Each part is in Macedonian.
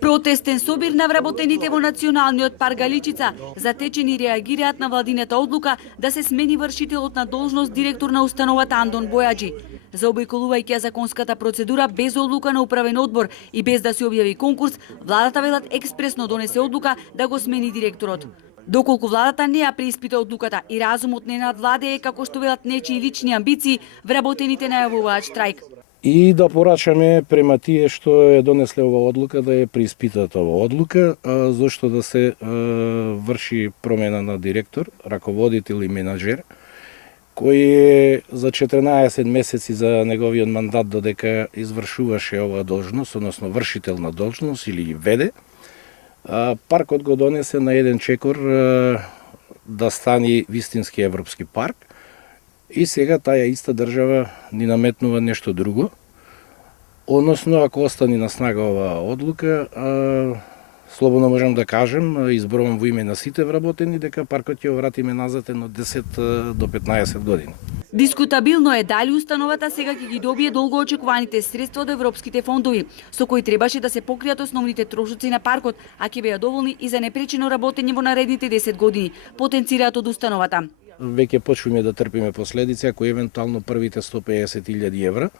Протестен собир на вработените во Националниот парк Галичица затечени реагираат на владината одлука да се смени вршителот на должност директор на установата Андон Бојаджи. Заобиколувајќи законската процедура без одлука на управен одбор и без да се објави конкурс, владата велат експресно донесе одлука да го смени директорот. Доколку владата не ја преиспита одлуката и разумот не надвладее како што велат нечии лични амбиции, вработените најавуваат штрајк. И да порачаме према тие што е донесле ова одлука да ја преиспитаат ова одлука, зашто да се врши промена на директор, раководител и менаџер, кој е за 14 месеци за неговиот мандат додека извршуваше оваа должност, односно вршител на должност или веде, паркот го донесе на еден чекор да стани вистински европски парк. И сега таа иста држава ни наметнува нешто друго. Односно, ако остане на снага оваа одлука, слободно можам да кажем, изборувам во име на сите вработени, дека паркот ќе вратиме назад од 10 до 15 години. Дискутабилно е дали установата сега ќе ги добие долгоочекуваните средства од европските фондови, со кои требаше да се покријат основните трошоци на паркот, а ќе беа доволни и за непречено работење во наредните 10 години, потенцираат од установата. Веќе почваме да трпиме последици, ако евентуално првите 150.000 евра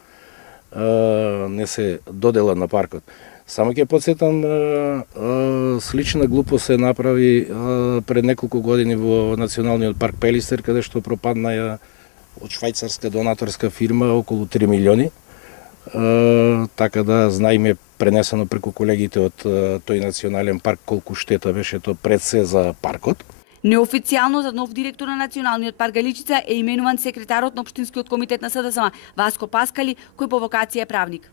не се додела на паркот. Само ќе подсетам, слична глупост се направи пред неколку години во Националниот парк Пелистер, каде што пропадна од швајцарска донаторска фирма околу 3 милиони. Така да знаеме пренесено преку колегите од тој национален парк колку штета беше то пред се за паркот. Неофицијално за нов директор на Националниот парк Галичица е именуван секретарот на Општинскиот комитет на СДСМ Васко Паскали, кој по вокација е правник.